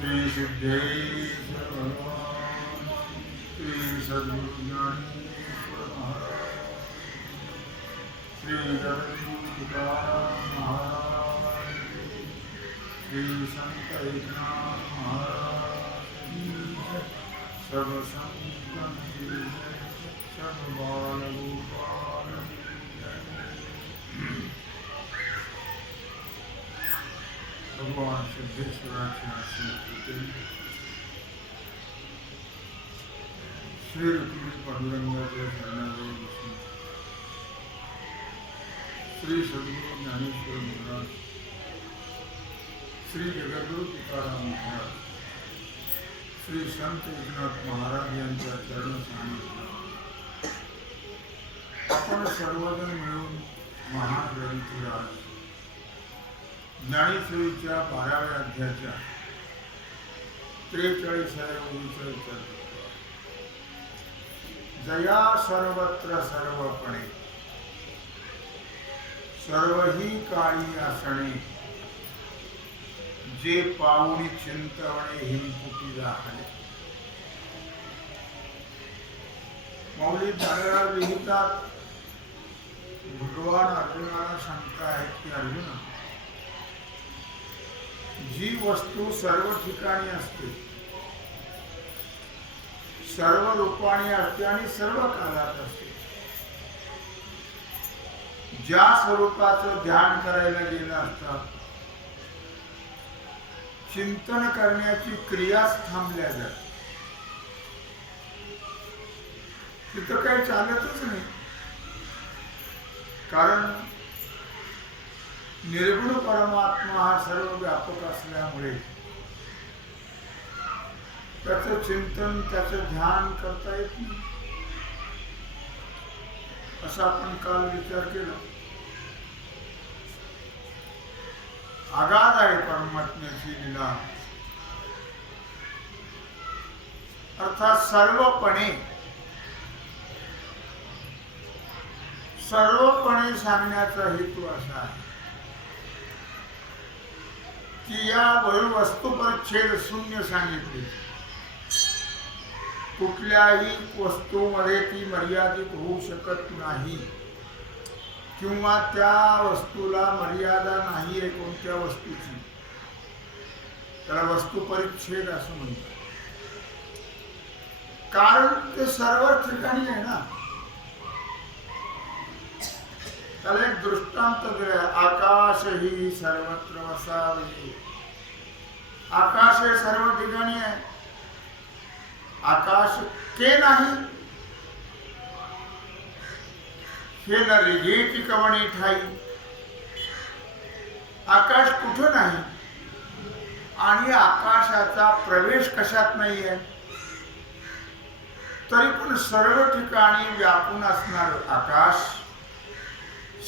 श्री सिद्धेश्वर भगवान श्री सद्गुरु ज्ञानेश्वर महाराज श्री जगदीश महाराज श्री संत एकनाथ महाराज सर्व संतन सर्व बाल गोपाल भगवान सिद्धेश्वराचे आशीर्वाद श्री रुक्मिणी पांडुरंगाच्या चरणाजवळ बसून श्री सद्गुरु ज्ञानेश्वर महाराज श्री जगद्गुरु तुकाराम महाराज श्री संत एकनाथ महाराज यांच्या चरण सानिध्यात आपण सर्वजण मिळून महाग्रंथराज ज्ञानेश्वरीच्या 12व्या अध्यायाच्या 43व्या ओळीचा विचार करतो. जया सर्वत्र सर्वपणे सर्वही काळी आसणे जे पाऊणी चिंतवणे हिमकुटी राहणे. मौली ज्ञानराज लिहितात, भगवान अर्जुनाला सांगतायत की अर्जुना, जी वस्तू सर्व ठिकाणी असते, सर्व रूपाने असते आणि सर्व काळात असते, ज्या स्वरूपाचं ध्यान करायला गेलं असता चिंतन करण्याची क्रियाच थांबल्या जाते, तिथं काही चालतच नाही. कारण निर्गुण परमात्मा हा सर्व व्यापक असल्यामुळे त्याचं चिंतन त्याचं ध्यान करता येत नाही. असा आपण काल विचार केला. आगाध आहे परमात्म्याची लीला. अर्थात सर्वपणे सांगण्याचा हेतू असा आहे की या वस्तू परिच्छेद शून्य सांगितले. कुठल्याही वस्तूमध्ये ती मर्यादित होऊ शकत नाही किंवा त्या वस्तूला मर्यादा नाही आहे कोणत्या वस्तूची. त्याला वस्तू परिच्छेद असं म्हणतात. कारण ते सर्व ठिकाणी आहे ना. त्याला एक दृष्टांत दिलाय, आकाश ही सर्वत्र वसावे. आकाश हे सर्व ठिकाणी आहे. आकाश के नाही हे न रिघेची कवणी ठाई. आकाश कुठं नाही आणि आकाशाचा प्रवेश कशात नाही आहे, तरी पण सर्व ठिकाणी व्यापून असणार आकाश,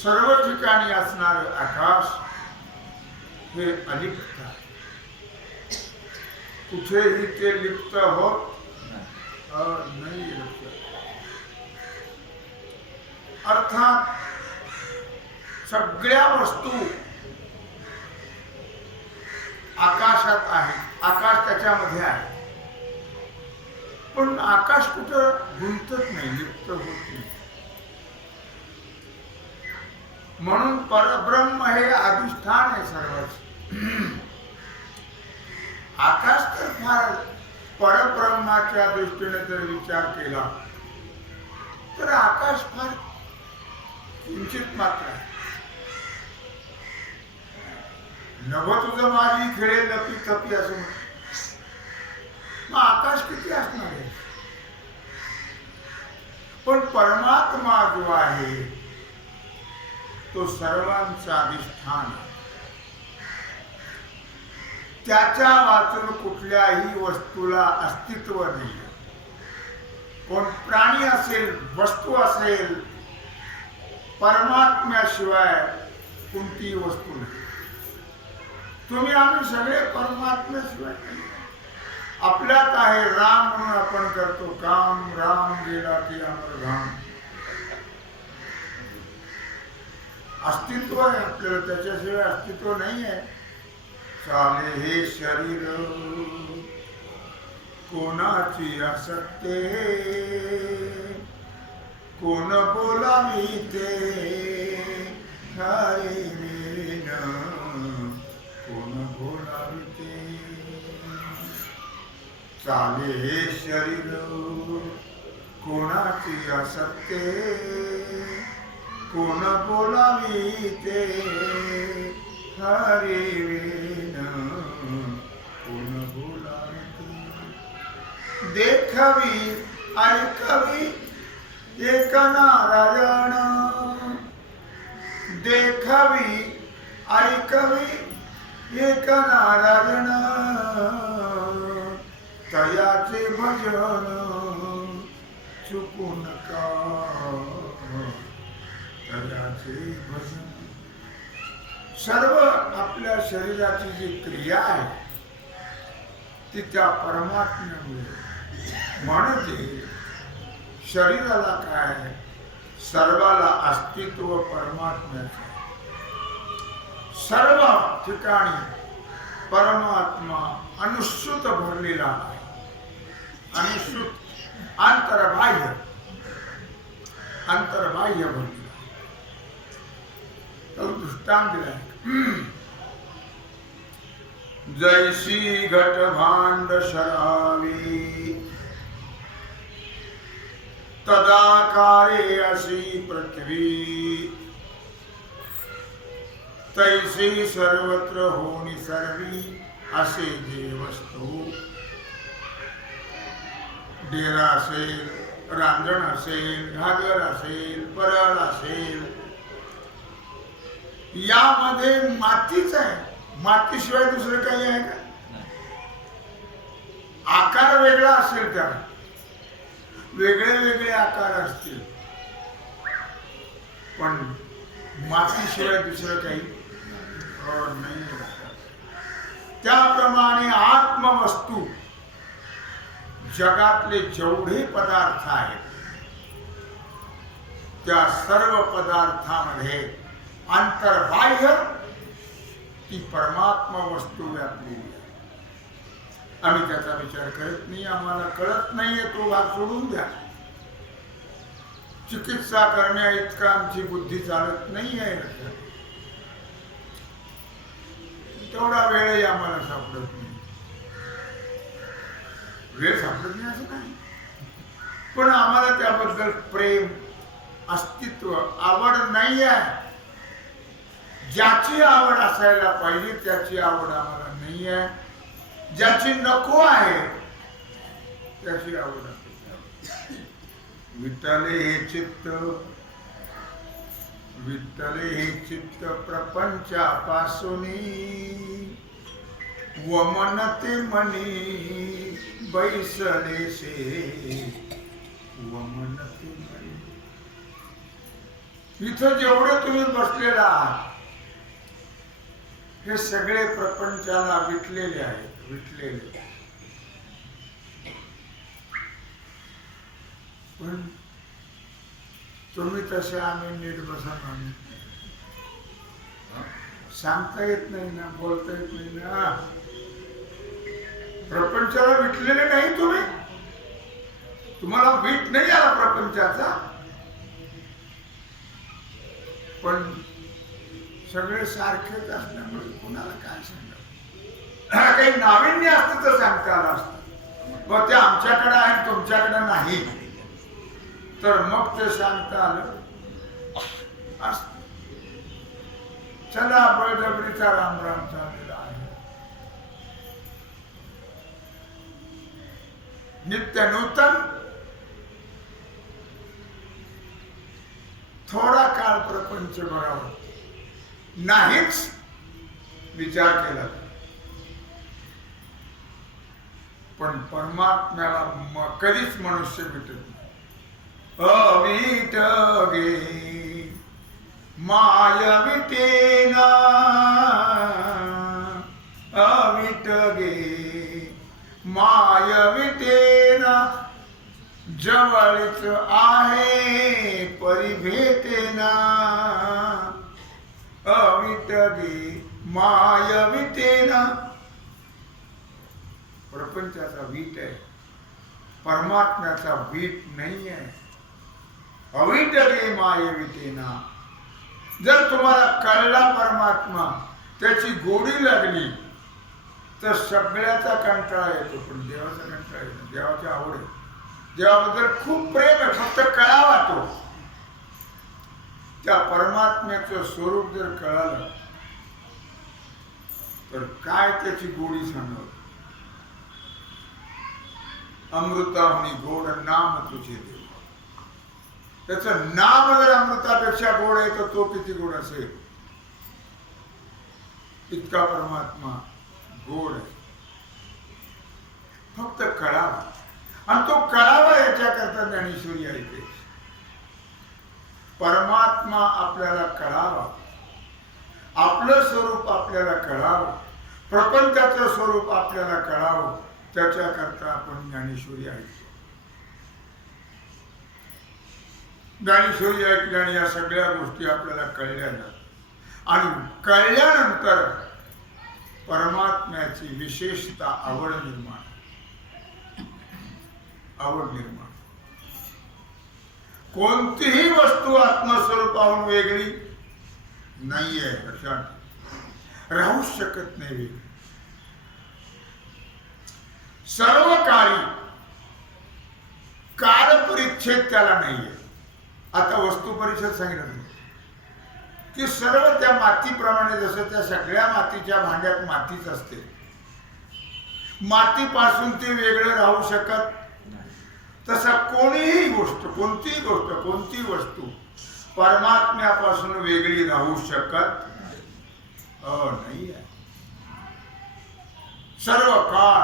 सर्व ठिकाणी असणार आकाश हे अलिप्त आहे. कुठेही ते लिप्त होत नाही. अर्थात सगळ्या वस्तू आकाशात आहे, आकाश त्याच्यामध्ये आहे, पण आकाश कुठं गुंतत नाही, लिप्त होत नाही. म्हणून परब्रह्म हे अधिष्ठान आहे सर्वच. आकाश तर फार परब्रह्माच्या दृष्टीने जर विचार केला तर आकाश फार किंचित मात्र आहे. नभ तुझं माझी खेळे लपी थपी असं म्हणत, मग आकाश किती असणार आहे. पण परमात्मा जो आहे तो सर्वांचा अधिष्ठान आहे. त्याच्या वाचून कुठल्याही वस्तूला अस्तित्व नाही. कोण प्राणी असेल, वस्तू असेल, परमात्म्याशिवाय कोणतीही वस्तू नाही. तुम्ही आम्ही सगळे परमात्म्याशिवाय नाही. आपल्यात आहे राम म्हणून आपण करतो काम. राम गेला की अमर धाम. अस्तित्व आहे आपल्याला, त्याच्याशिवाय अस्तित्व नाही आहे. चाले हे शरीर कोणाची असते, कोण बोलावी ते हरे वीण, कोण बोलावी ते. चाले हे शरीर कोणाची असते, कोण बोलावी ते हरे वीण, कोण बोलावी ते. देखवी ऐकवी एक नारायण, देखवी ऐकवी एक नारायण, तयाचे भजन चुकू नका, तयाचे भजन. सर्व आपल्या शरीराची जी क्रिया आहे ती त्या परमात्म्यामुळे. म्हणजे शरीराला काय, सर्वाला अस्तित्व परमात्म्याचं. सर्व ठिकाणी परमात्मा अनुश्रुत भरलेला आहे. अनुश्रुत, अंतर्बाह्य, अंतर्बाह्य भरलेला. तर दृष्टांत दिलाय. जैसी घट भांड शरावी, तदाकारे अशी पृथ्वी, तैसी सर्वत्र होनी सर्वी असे जे वस्तू. डेरा असेल, रांजण असेल, घागर असेल, परळ असेल, यामध्ये मातीच आहे. मातीशिवाय दुसरं काही आहे का? आकार वेगळा असेल, त्याला वेगळे वेगळे आकार असतील, पण मातीशिवाय दुसरं काही नाही. त्याप्रमाणे आत्मवस्तू जगातले जेवढे पदार्थ आहेत त्या सर्व पदार्थामध्ये अंतर्बाह्य ती परमात्मा वस्तू व्यापलेली आहे. आम्ही त्याचा विचार करत नाही, आम्हाला कळत नाहीये. तो भाग सोडून द्या. चिकित्सा करण्या इतका आमची बुद्धी चालत नाही आहे. तेवढा वेळही आम्हाला सापडत नाही. वेळ सापडत नाही असं नाही, पण आम्हाला त्याबद्दल प्रेम, अस्तित्व, आवड नाही आहे. ज्याची आवड असायला पाहिजे त्याची आवड आम्हाला नाही आहे. ज्याची नको आहे त्याची आवड आहे. विठ्ठले हे चित्त, विठ्ठले हे चित्त प्रपंचापासून वमनते मनी बैसलेसे, वमनते मनी. इथं जेवढं तुम्ही बसलेला आहात हे सगळे प्रपंचाला विटलेले आहेत. विटलेले, पण तुम्ही तसे आम्ही नीट बसा. सांगता येत नाही ना, बोलता येत नाही ना. प्रपंचाला विटलेले नाही तुम्ही. तुम्हाला वीट नाही आला प्रपंचाचा, पण सगळे सारखेच असल्यामुळे कोणाला काय सांगा. काही नाविन्य असतं तर सांगता आलं असतं. मग ते आमच्याकडे आहे तुमच्याकडे नाही, तर मग ते सांगता आलं असत. चला, बळजबरीचा राम राम चाललेला आहे. नित्य नूतन. थोडा काळ प्रपंच बघावा, नाहीच विचार केला, पण परमात्म्याला कधीच मनुष्य भेटत नाही. अवीट गे माय विटेना अविट गे माय विटेना जवळच आहे परी भेटेना अविट गे माय विटेना. प्रपंचाचा वीट आहे, परमात्म्याचा वीट नाही आहे. अविट गे माय विटेना. जर तुम्हाला कळला परमात्मा, त्याची गोडी लागली, तर सगळ्याचा कंटाळा येतो, पण देवाचा कंटाळा येतो. देवाची आवड आहे, देवाबद्दल खूप प्रेम आहे, फक्त कळावा तो. त्या परमात्म्याचं स्वरूप जर कळालं तर काय त्याची गोडी सांगत. अमृताहुनी गोड नाम तुझे देव. त्याचं नाम जर अमृतापेक्षा गोड आहे तर तो किती गोड असेल. इतका परमात्मा गोड आहे, फक्त कळावा. आणि तो कळावा याच्याकरता ज्ञानेश्वरी ऐकते. परमात्मा आपल्याला कळावा, आपलं स्वरूप आपल्याला कळावं, प्रपंचाचं स्वरूप आपल्याला कळावं, त्याच्याकरता आपण ज्ञानेश्वरी ऐकतो. ज्ञानेश्वरी ऐकल्याने या सगळ्या गोष्टी आपल्याला कळल्या जातात. आणि कळल्यानंतर परमात्म्याची विशेषता आवड निर्माण. कोणतीही वस्तू आत्मस्वरूपाहून वेगळी नाहीये, लक्षात राहू शकत नाही वेगळी. सर्व काळी काळ परिच्छेद त्याला नाहीये. आता वस्तू परिच्छेद सांगितलं की सर्व त्या मातीप्रमाणे, जसं त्या सगळ्या मातीच्या भांड्यात मातीच असते, मातीपासून ते वेगळं राहू शकत. तसा कोणीही गोष्ट, कोणती वस्तू परमात्म्यापासून वेगळी राहू शकत नाही. सर्व काळ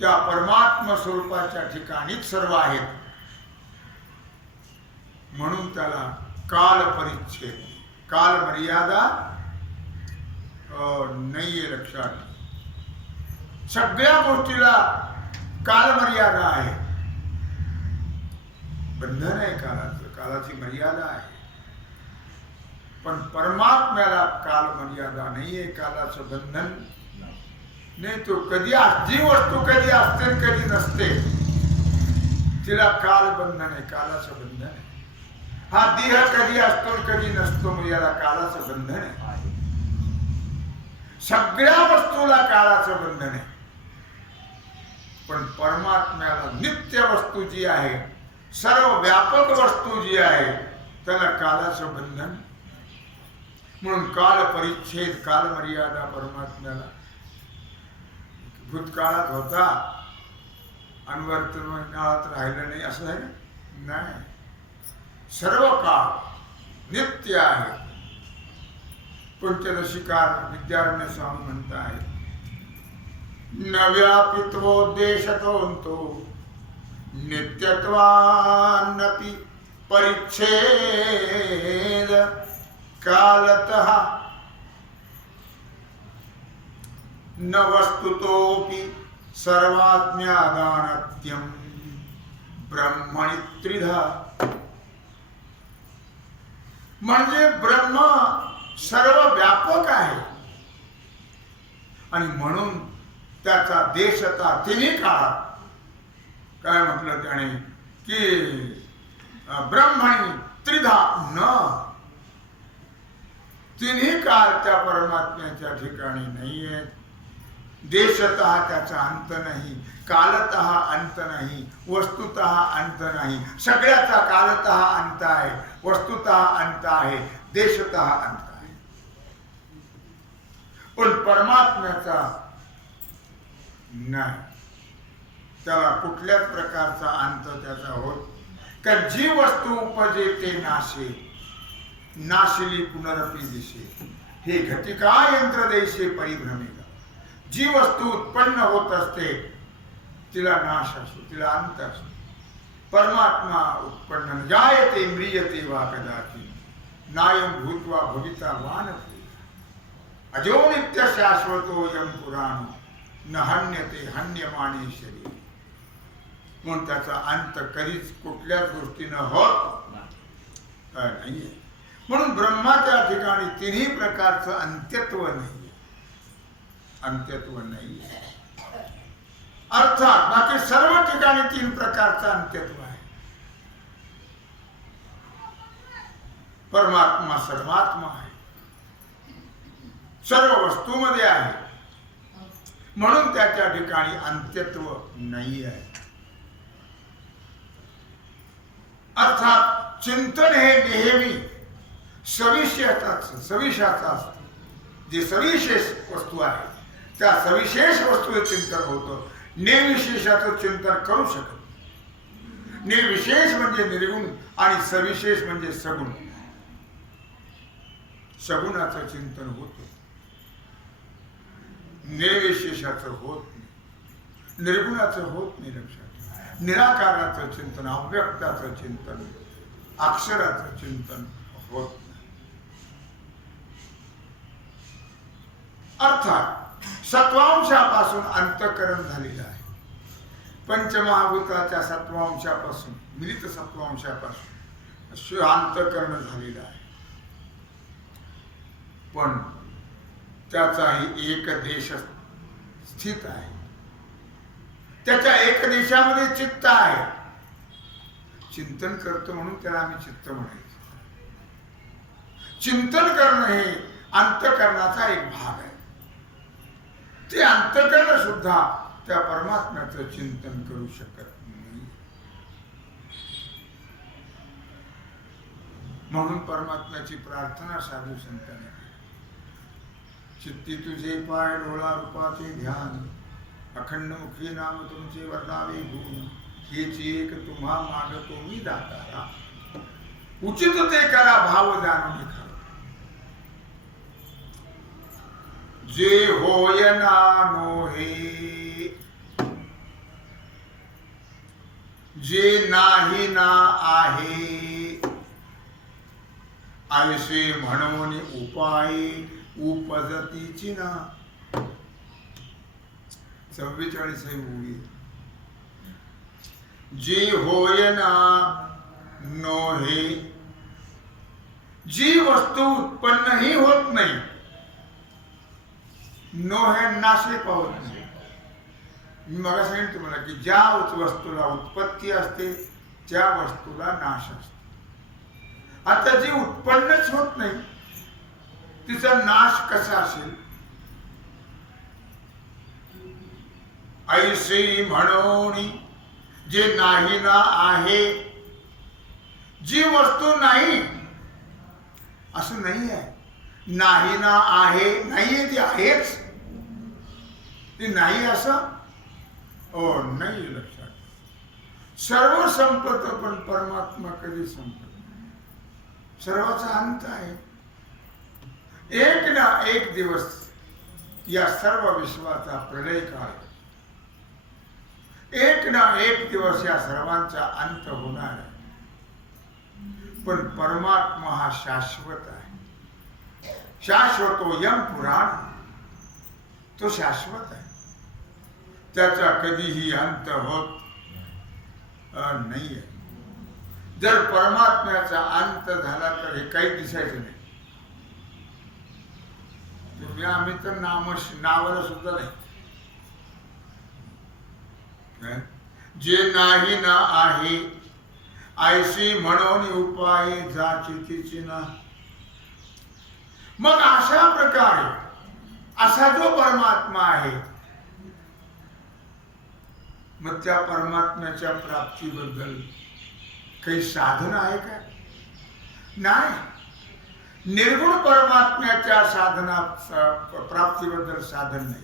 त्या परमात्मा स्वरूपाच्या ठिकाणीच सर्व आहेत, म्हणून त्याला काल परिच्छेद, काल मर्यादा नाहीये. लक्षात, सगळ्या गोष्टीला काल मर्यादा आहे. बंधन आहे कालाचं, कालाची मर्यादा आहे. पण परमात्म्याला काल मर्यादा नाहीये, कालाचं बंधन नाही. तो कधी जी वस्तू कधी असते कधी नसते, तिला काल बंधन आहे, कालाचं बंधन आहे. हा देह कधी असतो कधी नसतो, मग याला कालाचं बंधन आहे. सगळ्या वस्तूला काळाचं बंधन आहे. पण परमात्म्याला नित्य वस्तू जी आहे, सर्व व्यापक वस्तू जी आहे, त्याला कालाचं बंधन. म्हणून काल परिच्छेद, काल मर्यादा परमात्म्याला. भूतकाळात होता आणि वर्तमानात राहिलं नाही असं आहे नाही. सर्व काळ नित्य आहे. पंचदशिकार विद्यारण्य स्वामी म्हणत आहे, न व्यापित्वोद्देशतोऽन्तो नित्यत्वान्नपि परिच्छेद कालतः न वस्तुतोऽपि सर्वाज्ञादानत्यं ब्रह्मणि त्रिधा. म्हणजे ब्रह्म सर्व व्यापक आहे आणि म्हणून त्याचा देशता तिन्ही काळात. काय म्हटलं त्याने की ब्रह्मणि त्रिधा, न तिन्ही काळ त्या परमात्म्याच्या ठिकाणी नाहीये. देशतः त्याचा अंत नाही, कालतः अंत नाही, वस्तुतः अंत नाही. सगळ्याचा कालतः अंत आहे, वस्तुतः अंत आहे, देशतः अंत आहे. पण परमात्म्याचा नाही, त्याला कुठल्याच प्रकारचा अंत त्याचा होत. कारण जी वस्तू उपजे ते नाशे, नाशिली पुनरपी दिशे, हे घटिका यंत्र देशे परिभ्रमेगा. जी वस्तू उत्पन्न होत असते तिला नाश असतो, तिला अंत असतो. परमात्मा उत्पन्न जायते म्रियते वा कदाचित, नायम भूत्वा भविता वान अजो नित्य शाश्वतो यम पुराण न हन्यते हन्यमाने शरीर. म्हणून त्याचा अंत कधीच कुठल्याच गोष्टीनं होत नाहीये. म्हणून ब्रह्माच्या ठिकाणी तिन्ही प्रकारचं अंत्यत्व नाहीये. अंत्यत्व नाहीये अर्थात बाकी सर्व ठिकाणी तीन प्रकारचं अंत्यत्व आहे. परमात्मा सर्वात्मा आहे, सर्व वस्तूमध्ये आहे, म्हणून त्याच्या ठिकाणी अंत्यत्व नाही आहे. अर्थात चिंतन हे नेहमी सविशेषाचं असतं. जे सविशेष वस्तू आहे त्या सविशेष वस्तूचे चिंतन होतं. निर्विशेषाचं चिंतन करू शकत. निर्विशेष म्हणजे निर्गुण आणि सविशेष म्हणजे सगुण. सगुणाचं चिंतन होतं, निर्विशेषाचं होत नाही, निर्गुणाचं होत नाही. लक्षात निराकाराचं चिंतन, अव्यक्ताचं चिंतन, अक्षराचं चिंतन होत नाही. अर्थात सत्वांशापासून अंतःकरण झालेलं आहे. पंचमहाभूताच्या सत्वांशापासून, मिलित सत्वांशापासून अंतःकरण झालेलं आहे. पण त्याचाही एक देश स्थित आहे. त्याच्या एक देशामध्ये चित्त आहे. चिंतन करतो म्हणून त्याला आम्ही चित्त म्हणायचं. चिंतन करणं हे अंतःकरणाचा एक भाग आहे. ते अंतःकरण सुद्धा त्या परमात्म्याचं चिंतन करू शकत नाही. म्हणून परमात्म्याची प्रार्थना साधू संतांनी, चित्ती तुझे पाय डोळा रूपाचे ध्यान, अखंड मुखी नाम तुमचे वर्णावे गुण, हेच एक तुम्हा मागतो मी दातारा, उचित ते करा भाव जाणून खा. जे होय ना नोहे, जे नाही ना आहे, आयसे म्हणून उपाय उपजतीची ना. 44 ओळी. जे होय ना नोहे, जी वस्तू उत्पन्नही होत नाही, नोहे नाशे पावत नाही. मी मग सांगितलं तुम्हाला की ज्या वस्तूला उत्पत्ती असते त्या वस्तूला नाश असतो. आता जी उत्पन्नच होत नाही तिचा नाश कसा असेल? ऐसे म्हणून जे नाही ना आहे, जी वस्तू नाही असं नाही आहे. नाही ना आहे, नाहीये ती आहेच. ती नाही असं नाही. लक्षात सर्व संपत पण परमात्मा कधी संपत नाही. सर्वाचा अंत आहे. एक ना एक दिवस या सर्व विश्वाचा प्रलय काळ, एक ना एक दिवस या सर्वांचा अंत होणार आहे. पण परमात्मा हा शाश्वत आहे. शाश्वतो यम पुराण, तो शाश्वत आहे. त्याचा कधीही अंत होत नाहीये. जर परमात्म्याचा अंत झाला तर हे काही दिसायचं नाही. तुम्ही आम्ही तर नावाला सुद्धा नाही. जे नाही ना आहे, ऐशी म्हणून उपाय जाची तिची ना. मग अशा प्रकारे असा जो परमात्मा आहे, मग त्या परमात्म्याच्या प्राप्तीबद्दल काही साधन आहे का? नाही. निर्गुण परमात्म्याच्या साधना प्राप्तीबद्दल साधन नाही.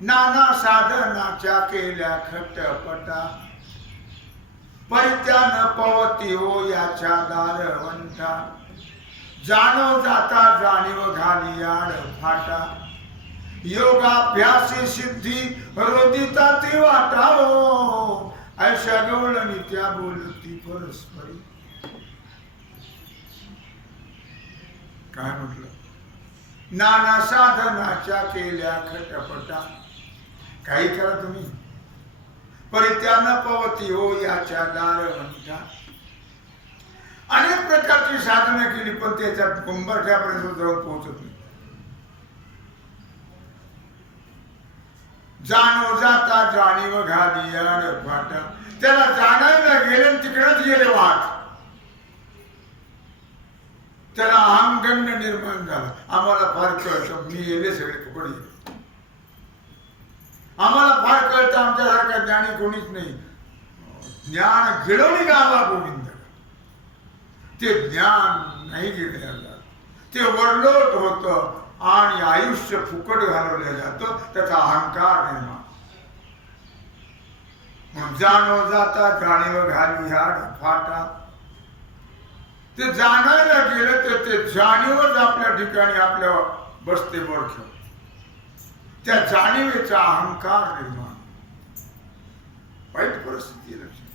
नाना साधनाच्या केल्या खटपटा, परित्यान पवती हो याच्या दारवंटा. जाणो जाता जाणीव घाली आड फाटा, योगाभ्यासी सिद्धी रोदिता ती वाटावो. ऐशा गवळणी त्या बोलती परस्परी. काय म्हटलं? नाना साधनाच्या केल्या खटपटा. काही करा तुम्ही, परित्यान पवती हो याच्या दार म्हणता. अनेक प्रकारची साधना केली पण त्याच्या उंबरठ्यापर्यंत जाऊन पोहोचत नाही. जाणो जाता जाणीव घाली फाटा. त्याला जाणायला गेले तिकडेच गेले वाट. त्याला अहंगंड निर्माण झाला. आम्हाला फार कळतं, मी गेले सगळे कपडे. आम्हाला फार कळतं, आमच्यासारखा ज्ञानी कोणीच नाही. ज्ञान घडवली गावा गोविंद. ते ज्ञान नाही घेण्याला, ते वरलोट होतं आणि आयुष्य फुकट घालवलं जातं. त्याचा अहंकार निर्माण. जाणो जाता जाणीव घाली हाड फाटा. ते जाणायला गेलं तर ते जाणीवच आपल्या ठिकाणी आपल्या बसते बरख. त्या जाणीवेचा अहंकार निर्माण. वाईट परिस्थिती लक्षात.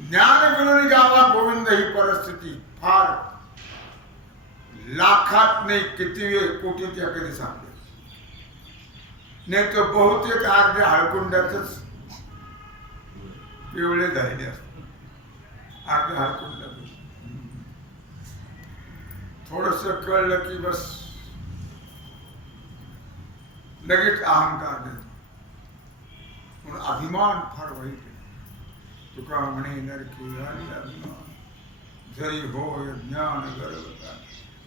ज्ञान मिळून गावा गोविंद ही परिस्थिती फार लाखात नाही किती कोटीच्या कधी सांगते. नाही तर बहुतेक अर्ध्या हळकुंडातच पिवळे झालेले असतात. अर्ध्या हळकुंडात थोडस कळलं की बस लगेच अहंकार देतो. म्हणून अभिमान फार वाईट आहे. तुका म्हणे नरकी झाली अभिमान जरी होय ज्ञान गर्वता.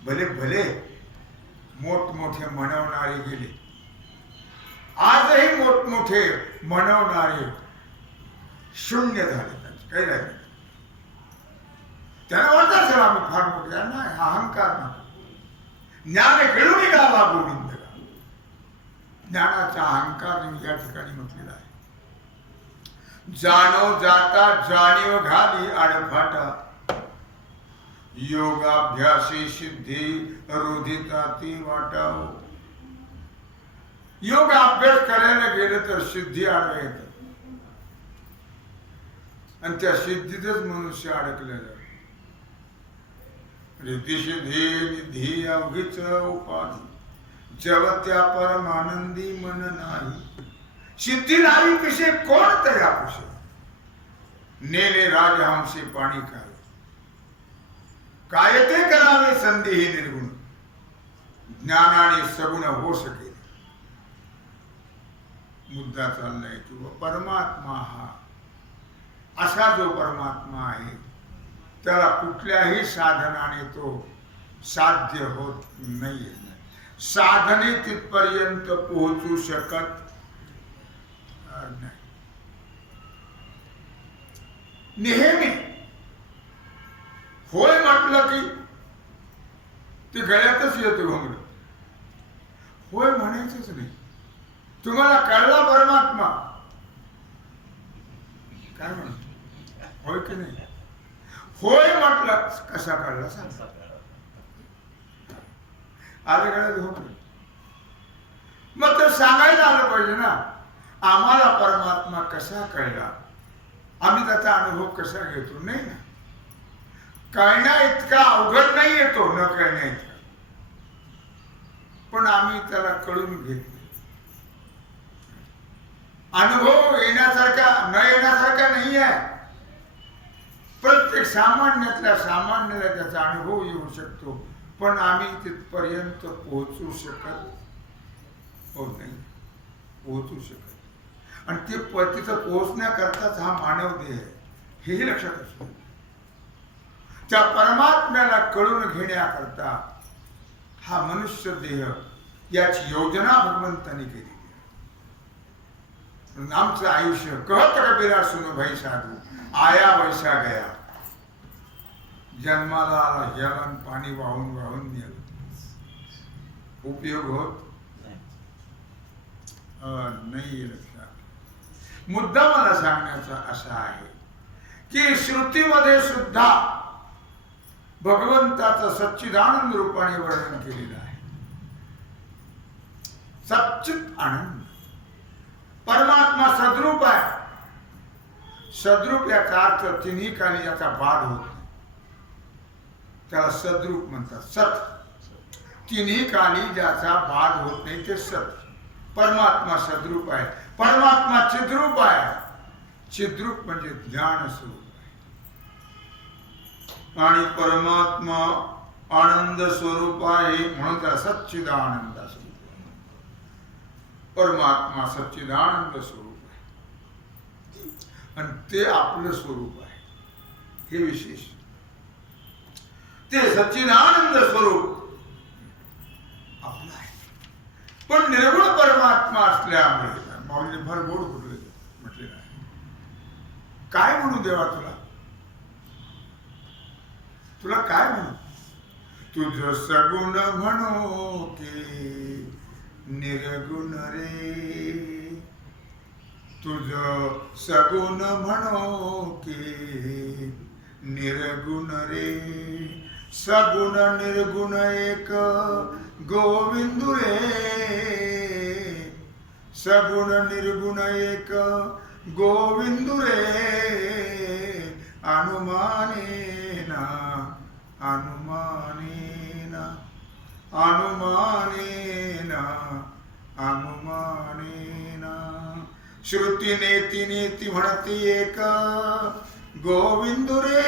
भले भले मोठमोठे म्हणवणारे गेले. आजही मोठमोठे म्हणवणारे शून्य झाले. काही राहिले. त्यांना वाटत असेल आम्ही फार मोठे. नाही, अहंकार नको. ज्ञान घडून गावा गोविंद. ज्ञानाचा अहंकार या ठिकाणी म्हटलेला आहे. जाणो जाता जाणीव घाली आडफाटा. योगाभ्यासी सिद्धी रोधिता ती वाटाव. योग अभ्यास करायला गेलं तर सिद्धी आडवा येतात आणि त्या सिद्धीतच मनुष्य अडकलेला जातो. रिद्धी सिद्धी निधी अवघीच उपाधी. जवत्या परमानंदी मन नाही. सिद्धी लावी कसे कोण तया कुशे. नेले राजहंसी पाणी काय. काय ते करावे संधी ही निर्गुण. ज्ञानाने सगुण हो शकेल. मुद्दा चाललाय की परमात्मा हा असा जो परमात्मा आहे त्याला कुठल्याही साधनाने तो साध्य होत नाहीये. साधने तिथपर्यंत पोहोचू शकत नाही. नेहमी होय म्हटलं की ते गळ्यातच येतो घोंगड. होय म्हणायचंच नाही. तुम्हाला कळला परमात्मा काय म्हणतो होय की नाही. होय म्हटलं कसा कळला सांग. आले गळ्यात घोंगड. मग तर सांगायला आलं पाहिजे ना. आम्हाला परमात्मा कसा कळला, आम्ही त्याचा अनुभव कसा घेतो. नाही ना. कळण्या इतका अवघड नाही येतो न कळण्या इतका. पण आम्ही त्याला कळून घेत नाही. अनुभव येण्यासारखा न येण्यासारखा नाही आहे. प्रत्येक सामान्यातल्या सामान्याला त्याचा अनुभव येऊ शकतो. पण आम्ही तिथपर्यंत पोहोचू शकत होत नाही. पोहोचू शकत. आणि ते तिथं पोहोचण्याकरताच हा मानव देह आहे हेही लक्षात असतो. त्या परमात्म्याला कळून घेण्याकरता हा मनुष्य देह याची योजना भगवंताने केली. आमचं आयुष्य कहत कबीरा सुनो भाई साधू आया वैसा गया. जन्माला आला याला पाणी वाहून वाहून नेलं. उपयोग होत नाही. लक्षात. मुद्दा मला सांगण्याचा असा आहे की श्रुतीमध्ये सुद्धा भगवंताचं सच्चिदानंद रूपाने वर्णन केलेलं आहे. सच्चित आनंद. परमात्मा सद्रूप आहे. सद्रूप याचा अर्थ तिन्ही काली याचा बाद होत. त्याला सद्रूप म्हणतात. सत तिन्ही काली ज्याचा बाध होत नाही ते सत. परमात्मा सद्रूप आहे, परमात्मा चिद्रूप आहे. चिद्रूप म्हणजे ज्ञान स्वरूप आहे आणि परमात्मा आनंद स्वरूप आहे, म्हणून त्याला सच्चिदानंद स्वरूप आहे. परमात्मा सच्चिदानंद स्वरूप आहे आणि ते आपलं स्वरूप आहे. हे विशेष. ते सच्चिदानंद स्वरूप आपलं आहे. पण निर्गुण परमात्मा असल्यामुळे माऊलीने फार गोड म्हटलेलं आहे. काय म्हणू देवा तुला, तुला काय म्हणू? तुझ सगुण म्हणो की निर्गुण रे, तुझ सगुण म्हणो की निर्गुण रे. सगुण निर्गुण एक गोविंद रे, सगुण निर्गुण एक गोविंद रे. अनुमानेना अनुमानेना अनुमानेना अनुमानेना. श्रुती नेती नेती म्हणती एक गोविंद रे.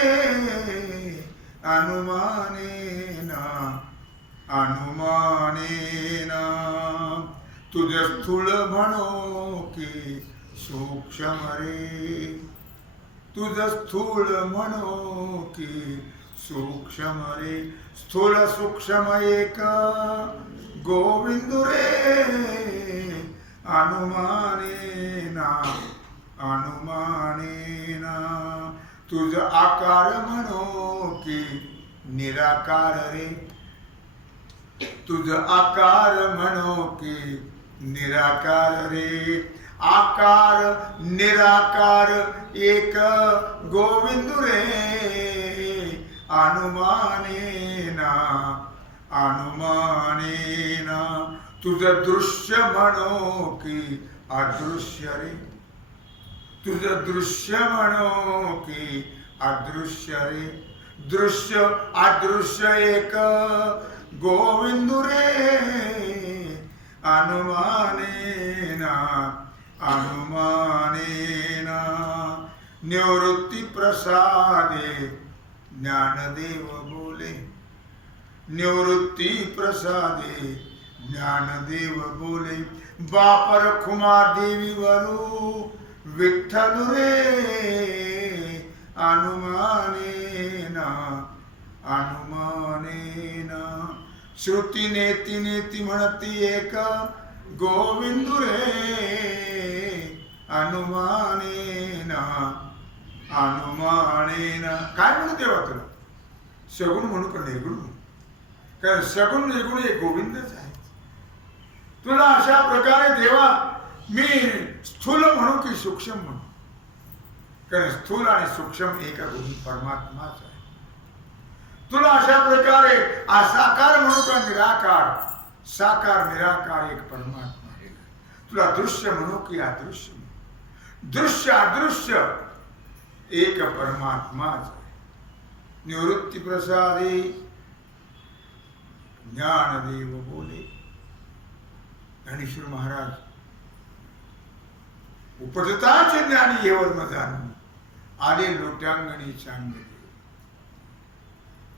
अनुमानेना अनुमानेना. तुझ स्थूल म्हणो की सूक्ष्म रे, तुझ स्थूल म्हणो की सूक्ष्म रे. स्थूल सूक्ष्म एक गोविंद रे. अनुमानेना अनुमानेना. तुझ आकार म्हणो की निराकार रे, तुझ आकार म्हणो की निराकार रे. आकार निराकार एक गोविंद रे. अनुमानेना अनुमानेना. तुझ दृश्य म्हणो की अदृश्य रे, तुझ दृश्य म्हणो की अदृश्य रे. दृश्य अदृश्य एक गोविंद रे. अनुमानेना अनुमानेना. निवृत्ती प्रसादे ज्ञानदेव बोले, निवृत्ती प्रसादे ज्ञानदेव बोले. बापर खुमा देवी वरू विठ्ठल रे. अनुमानेना अनुमानेना. श्रुती नेती नेती म्हणती एक गोविंद रे. अनुमानेना अनुमानेना. काय म्हणू देवा तुला? सगुण म्हणू का निर्गुण म्हणू? कारण सगुण निर्गुण हे गोविंदच आहे. तुला अशा प्रकारे देवा मी स्थूल म्हणू की सूक्ष्म म्हणू? कारण स्थूल आणि सूक्ष्म एका गोविंद परमात्माच आहे. तुला अशा प्रकारे असाकार म्हणू का निराकार? साकार निराकार एक परमात्मा आहे. तुला दृश्य म्हणू की अदृश्य म्हणू? दृश्य अदृश्य एक परमात्माच आहे. निवृत्ती प्रसादे ज्ञानदेव बोले. ज्ञानेश्वर महाराज उपजताचे ज्ञानी हे वर्म जाणून आले लोट्यांगणी चांगले.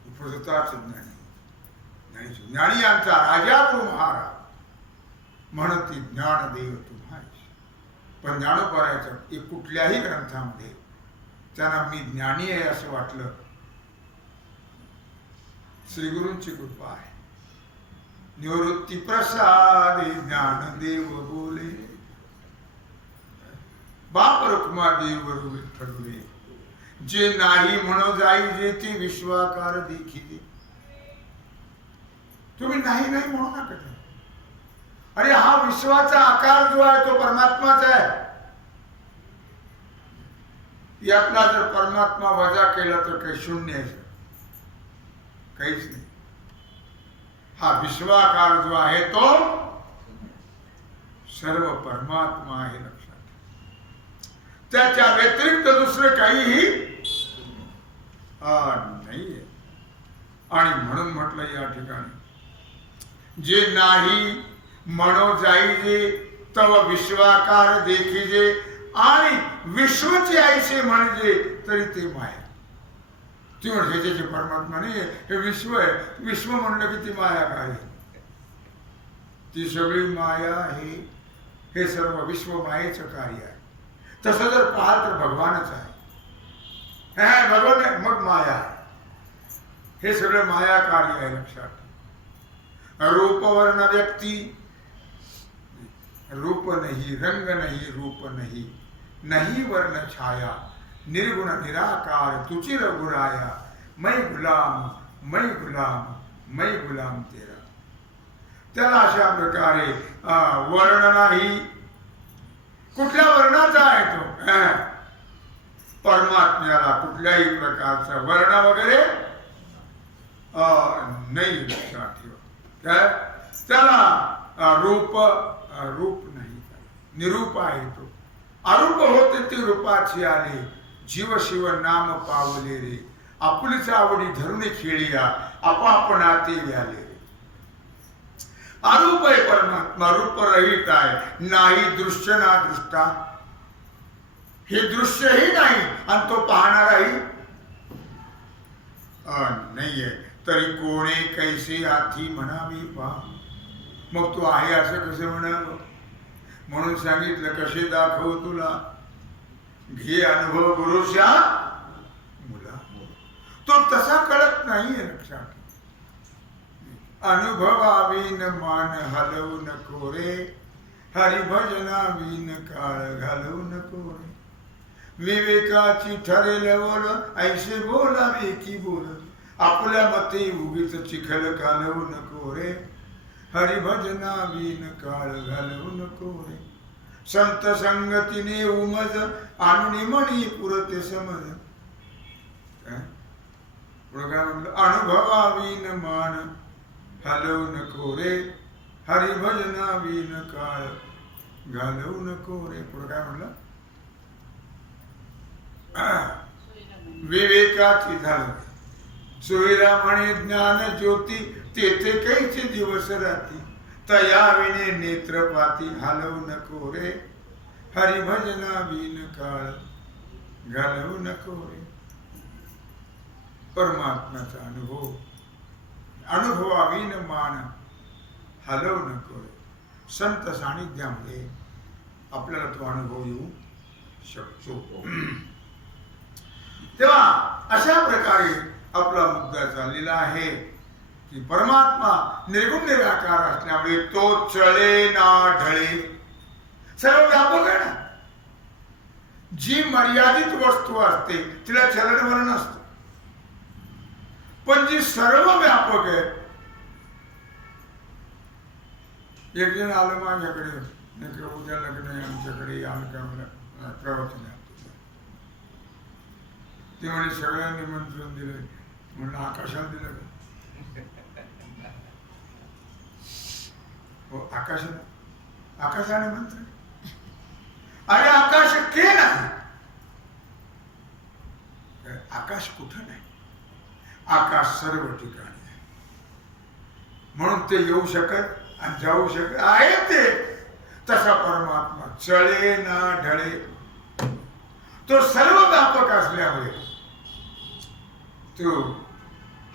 उपजताच ज्ञानी ज्ञानेश्वर ज्ञानी आमचा राजा तो महाराज म्हणती ज्ञानदेव तुम्हाच. पण ज्ञानोपारायच्या कुठल्याही ग्रंथामध्ये त्यांना मी ज्ञानी आहे असं वाटलं. श्री गुरूंची कृपा आहे. निवृत्ती प्रसादे ज्ञानदेव बोले. बाप रखुमा देव विठ्ठले. जे नाही म्हणो जाई जे ते विश्वाकार देखील. तुम्ही नाही नाही म्हणू नका. अरे हा विश्वाचा आकार जो आहे तो परमात्माचा आहे. यातला जर परमात्मा वजा केला तर काही शून्य आहे, काहीच नाही. हा विश्वाकार जो आहे तो सर्व परमात्मा आहे. लक्षात. त्याच्या व्यतिरिक्त दुसरे काहीही नाहीये. आणि म्हणून म्हटलं या ठिकाणी, जे नाही म्हणो जाईजे तव विश्वाकार देखीजे, आणि विश्वचे ऐसे म्हणजे तरी ते माया. ती म्हणजे ज्याचे परमात्मा नाही हे विश्व आहे. विश्व म्हणलं की ती माया काय? ती सगळी माया आहे. हे सर्व विश्व मायेचं कार्य आहे. तसं जर पाहाल तर भगवानच आहे. भगवान आहे मग माया आहे. हे सगळं माया कार्य आहे. लक्षात. रूप वर्ण व्यक्ती, रूप नहीं रंग नहीं रूप नहीं, नहीं वर्ण छाया, निर्गुण निराकार तुझी रघुराया, मैं गुलाम मैं गुलाम मैं गुलाम तेरा. त्याला अशा प्रकारे वर्ण नाही. कुठल्या वर्णाचा आहे तो? परमात्म्याला कुठल्याही प्रकारचा वर्ण वगैरे नाही. लक्षात ठेवा. काय त्याला रूप रूप नाही, निरूप आहे तो. अरूप होते ते रूपाची आले, जीव शिव नाम पावले रे, आपुलीच आवडी धरून खेळिया, आपापणा ते व्याले. अरूप आहे परमात्मा, रूप रहित आहे. नाही दृश्य ना दृष्टा, हे दृश्यही नाही आणि तो पाहणाराही नाहीये. तरी कोणे कैसे आधी म्हणावी पहा. मग तो आहे असं कसं म्हणावं? म्हणून सांगितलं, कसे दाखवू तुला, घे अनुभव गुरुशा मुला. तो तसा कळत नाहीये. लक्षात. अनुभवावीन मान हलवू नको रे, हरिभजनावीन काळ घालवू नको रे. विवेकाची ठरेल बोल, ऐसे बोलावे की बोल, आपल्या मते उगीच चिखल घालवू नको रे, हरिभजनावीन काळ घालवू नको रे. संत संगतीने उमज, आणून मणी पुरते समज. पुढे काय म्हटलं? अनुभवावीन मान हलवू नको रे, हरिभजनावीन काळ घालवू नको रे. पुढे काय म्हटलं? विवेकाची झालं सोयरा म्हणे ज्ञान ज्योती, तेथे कैचे दिवस राती, तयाविने नेत्रपाती हलवू नको रे, हरिभजनावीन काळ घालवू नको रे. परमात्म्याचा अनुभव, अनुभवावीन मान हलवू नको रे. संत सानिध्यामध्ये आपल्याला तो अनुभव येऊ शकतो. तेव्हा अशा प्रकारे आपला मुद्दा चाललेला आहे की परमात्मा निर्गुण निराकार असल्यामुळे तो चळे ना ढळे, सर्व व्यापक आहे ना. जी मर्यादित वस्तू असते तिला चलनवलन असतं, पण जी सर्व व्यापक आहे. एक जण आलं माझ्याकडे, उद्या लग्न आहे आमच्याकडे, आमच्या प्रवचन. ते म्हणे सगळ्यांनी निमंत्रण दिलं. म्हणलं आकाशाला दिलं का? हो, आकाशाने मंत्र. अरे आकाश के नाही, आकाश कुठं नाही, आकाश सर्व ठिकाणी आहे. म्हणून ते येऊ शकत आणि जाऊ शकत आहे. ते तसा परमात्मा चळे ना ढळे, तो सर्व व्यापक असल्यामुळे तो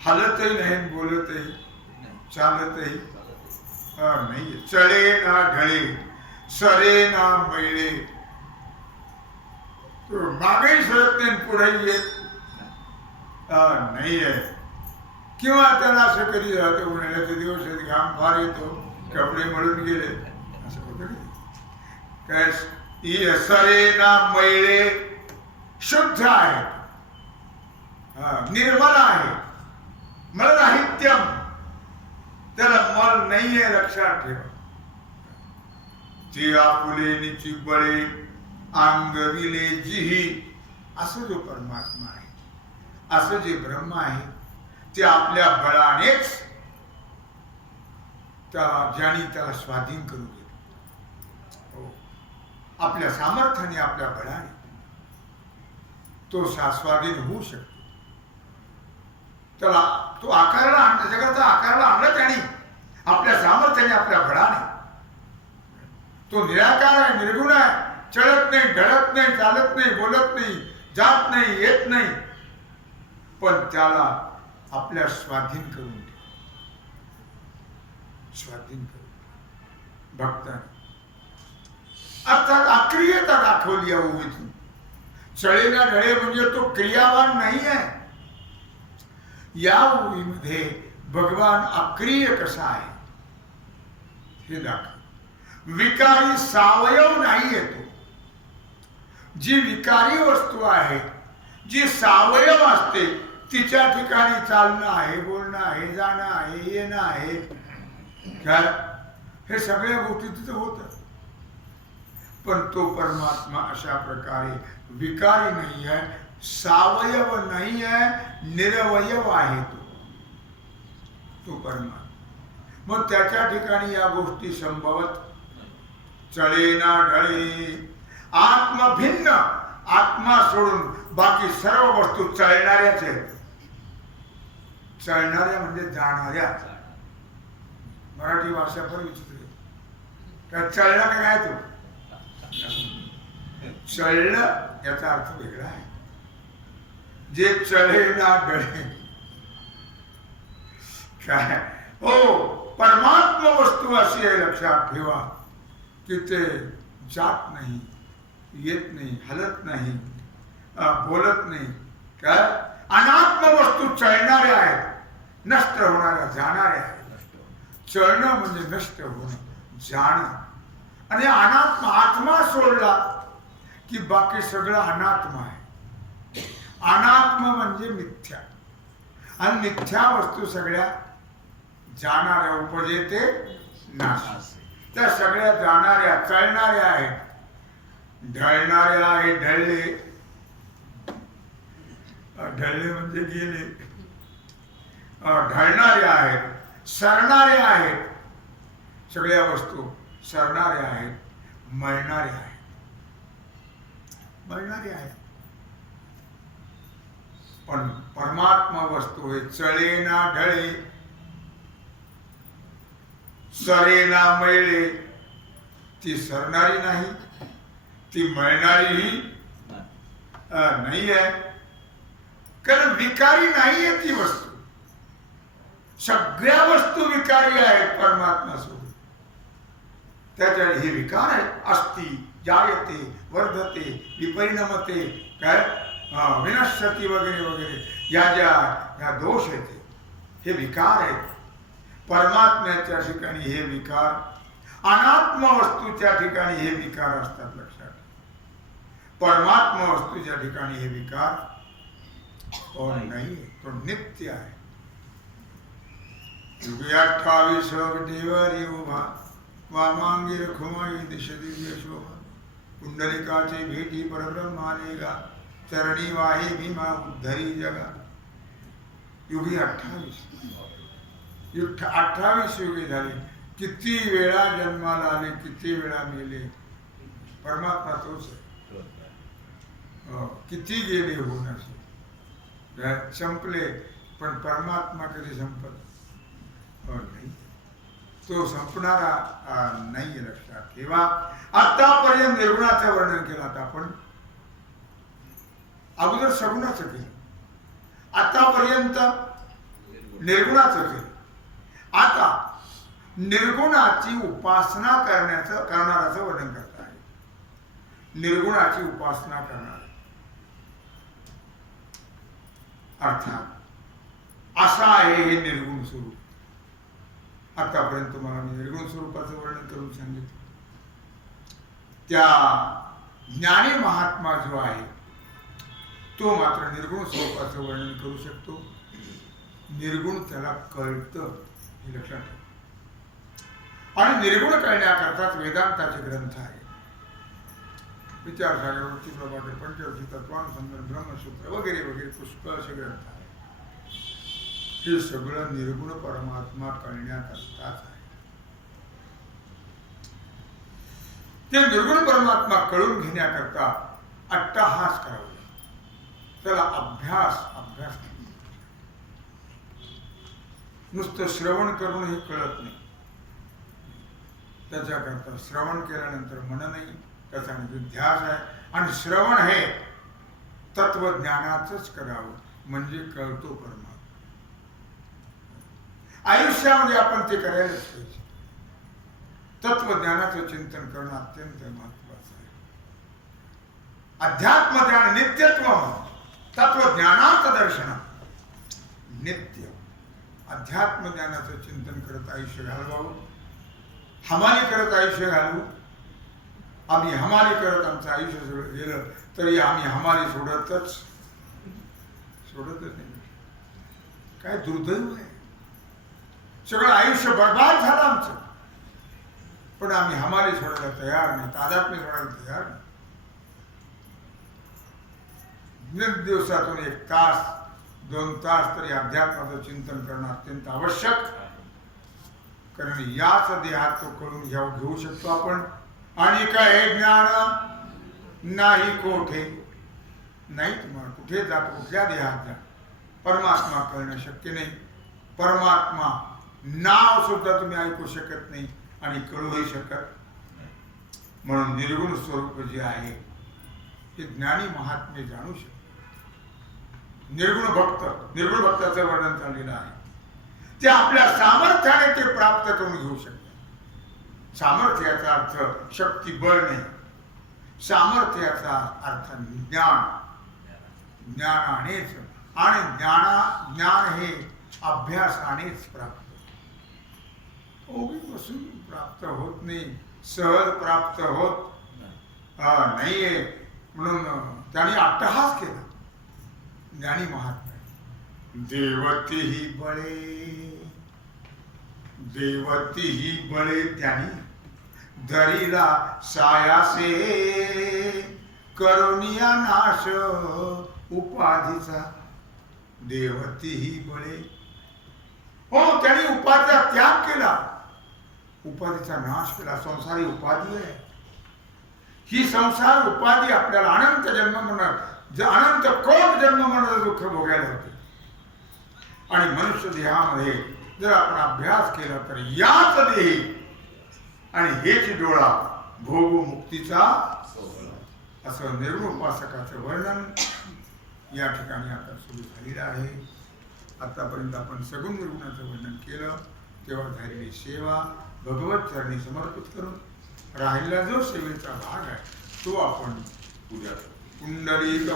हलतही नाही, बोलतही चालतही नाही. चळे ना ढळे, सरे ना मैळे, तो मागेही सरत नाही, पुढेही येत नाहीये. किंवा त्याला असं कधी राहतं, उन्हाळ्याचे दिवस आहेत, घाम फार येतो, कपडे मळून गेले, असं होतं काय. सरे ना मैळे, शुद्ध आहे, निर्मल आहे, मलराहित्यम, त्याला मल नाहीये. लक्षात ठेवा. ते आपुले निची बळे, अंगविले जिही, असं जो परमात्मा आहे, असं जे ब्रह्म आहे, ते आपल्या बळानेच ज्याने त्याला स्वाधीन करू दिले. आपल्या सामर्थ्याने, आपल्या बळाने तो स्वाधीन होऊ शकतो. त्याला तो आकाराला आणला, जगाचा आकाराला आणला त्याने आपल्या सामर्थ्याने, आपल्या बळाने. तो निराकार आहे, निर्गुण आहे, चळत नाही, ढळत नाही, चालत नाही, बोलत नाही, जात नाही, येत नाही, पण त्याला आपल्या स्वाधीन करून ठेव, स्वाधीन करून भक्ताने अर्थात अक्रियता दाखवली आहे ओवीतून. चळेला ढळे म्हणजे तो क्रियावान नाही आहे. या ओवीमध्ये भगवान अक्रिय कसा आहे हे दाखव. विकारी सावयव नाही येतो. जी विकारी वस्तू आहे, जी सावयव असते, तिच्या ठिकाणी चालणं आहे, बोलणं आहे, जाणं आहे, येणं आहे, काय हे सगळ्या गोष्टी तिथं होतं. पण तो परमात्मा अशा प्रकारे विकारी नाही आहे, सावयव नाही आहे, निरवयव आहे तो परमात्मा. मग त्याच्या ठिकाणी या गोष्टी संभवत चळेना ढळे. आत्मभिन्न, आत्मा सोडून बाकी सर्व वस्तू चळणाऱ्याच आहेत. चळणाऱ्या म्हणजे जाणाऱ्या. मराठी भाषा फार विचित्र आहे. काय चळणं काय तो चळणं याचा अर्थ वेगळा आहे. जे चळेना ढळे काय हो, परमात्मा वस्तू अशी आहे, लक्षात ठेवा की ते जात नाही, येत नाही, हलत नाही, बोलत नाही. काय अनात्म वस्तू चळणाऱ्या आहेत, नष्ट होणाऱ्या, जाणाऱ्या आहेत. चळणं म्हणजे नष्ट होणं, जाणं. आणि अनात्मा, आत्मा सोडला की बाकी सगळं अनात्मा आहे. अनात्मा म्हणजे मिथ्या, आणि मिथ्या वस्तू सगळ्या जाणाऱ्या, उपजेते नाश. त्या सगळ्या जाणाऱ्या, चळणाऱ्या आहेत. ढळणाऱ्या आहेत, ढळले, ढळले म्हणजे गेले. ढळणाऱ्या आहेत, सरणाऱ्या आहेत. सगळ्या वस्तू सरणाऱ्या आहेत, मळणाऱ्या आहेत, मळणाऱ्या आहेत. पण परमात्मा वस्तू हे चळेना ढळे, सरेना मळले. ती सरणारी नाही, ती मळणारीही नाही आहे. कारण विकारी नाही आहे ती वस्तू. सगळ्या वस्तू विकारी आहेत परमात्मा सोबत. त्याच्या हे विकार आहे. अस्ति, जायते, वर्धते, विपरिणमते, काय विनश्यती वगैरे वगैरे, या दोष येते, हे विकार आहेत. परमात्म्याच्या ठिकाणी हे विकार, अनात्म वस्तूच्या ठिकाणी हे विकार असतात. लक्षात. परमात्मा वस्तूच्या ठिकाणी हे विकार नाही, तो नित्य आहे. युगे 28 विटेवर उभा, वामांगी रखुमाई दिश दिव्य शोभा. कुंडलिकाचे भेटी परब्रह्मालेगा, चरणी वाहे भीमा उद्धरी जगा. युगे 28 युगे झाले. किती वेळा जन्माला आले, किती वेळा मेले, परमात्मा तोच आहे. किती गेले होऊन असे संपले, पण परमात्मा कधी संपत नाही. तो संपणारा नाही. लक्षात ठेवा. आतापर्यंत निर्गुणाचं वर्णन केलं. आता आपण अगोदर सगुणाचं केलं, आतापर्यंत निर्गुणाचं केलं. आता निर्गुणाची उपासना करणाराचं वर्णन करता आहे. निर्गुणाची उपासना करणार अर्थात असा आहे हे निर्गुण स्वरूप. आतापर्यंत तुम्हाला मी निर्गुण स्वरूपाचं वर्णन करून सांगितलं. त्या ज्ञानी महात्मा जो आहे तो मात्र निर्गुण स्वरूपाचं वर्णन करू शकतो. निर्गुण त्याला कळतं, हे लक्षात ठेवा. आणि निर्गुण कळण्याकरताच वेदांताचे ग्रंथ आहेत. विचारसागर, वृत्ती प्रभाकर, पंचवटी, तत्वानुसंधान, ब्रह्मसूत्र वगैरे वगैरे पुष्कळ असे ग्रंथ आहेत. हे सगळं निर्गुण परमात्मा कळण्याकरताच आहे. ते निर्गुण परमात्मा कळून घेण्याकरता अट्टहास करावा. त्याला अभ्यास नुसतं श्रवण करूनही कळत नाही. त्याच्याकरता श्रवण केल्यानंतर मननही त्याचा ध्यास आहे. आणि श्रवण हे तत्वज्ञानाचंच करावं म्हणजे कळतो परमात्मा. आयुष्यामध्ये आपण ते करायलाच पाहिजे. तत्वज्ञानाचं चिंतन करणं अत्यंत महत्वाचं आहे. अध्यात्म ज्ञान नित्यत्व तत्वज्ञानाचं दर्शन नित्य. अध्यात्म ज्ञानाचं चिंतन करत आयुष्य घालवावं. हमाली करत आयुष्य घालवू. आम्ही हमाली करत आमचं आयुष्य गेलं तरी आम्ही हमाली सोडतच नाही. काय दुर्दैव आहे. सगळं आयुष्य बर्बाद झालं आमचं, पण आम्ही हमाली सोडायला तयार नाही, तादात्म्य सोडायला तयार नाही. दिवसातून 1 तास 2 तास तरी अध्यात्माचं चिंतन करणं अत्यंत आवश्यक. कारण याच देहात तो कळून घेऊ शकतो आपण. आणि काय ज्ञान नाही कोठे नाही. तुम्हाला कुठे जात कुठल्या देहात जा परमात्मा कळणं शक्य नाही. परमात्मा नाव सुद्धा तुम्ही ऐकू शकत नाही आणि कळूही शकत. म्हणून निर्गुण स्वरूप जे आहे ते ज्ञानी महात्मे जाणू शकतात. निर्गुण भक्ताचं वर्णन झालेलं आहे. ते आपल्या सामर्थ्याने ते प्राप्त करून घेऊ शकतात. सामर्थ्याचा अर्थ शक्ती बळ नाही. सामर्थ्याचा अर्थ ज्ञान. ज्ञानानेच. आणि ज्ञान हे अभ्यासानेच प्राप्त बसून प्राप्त होत नाही. सहज प्राप्त होत नाहीये. म्हणून त्यांनी अट्टहास केला ज्ञानी महात्मा. देवती ही बळे त्यांनी धरिला सायासे करुणिया नाश उपाधीचा. देवती ही बळे. हो, त्यांनी उपाधीचा त्याग केला. उपाधीचा नाश केला. संसारी उपाधी आहे ही. संसार उपाधी आपल्याला अनंत जन्म म्हणणार, अनंत कोट जन्म म्हणणार दुःख भोगायला होते. आणि मनुष्य देहामध्ये जर आपण अभ्यास केला तर याच देही आणि हेच डोळा भोग मुक्तीचा असं निर्गुण उपासकाचं वर्णन या ठिकाणी आता सुरू झालेलं आहे. आतापर्यंत आपण सगुण निर्गुणाचं वर्णन केलं. तेव्हा झालेली सेवा भगवत चरणी समर्पित करून राहिलेला जो सेवेचा भाग आहे तो आपण उद्या पुंडलिक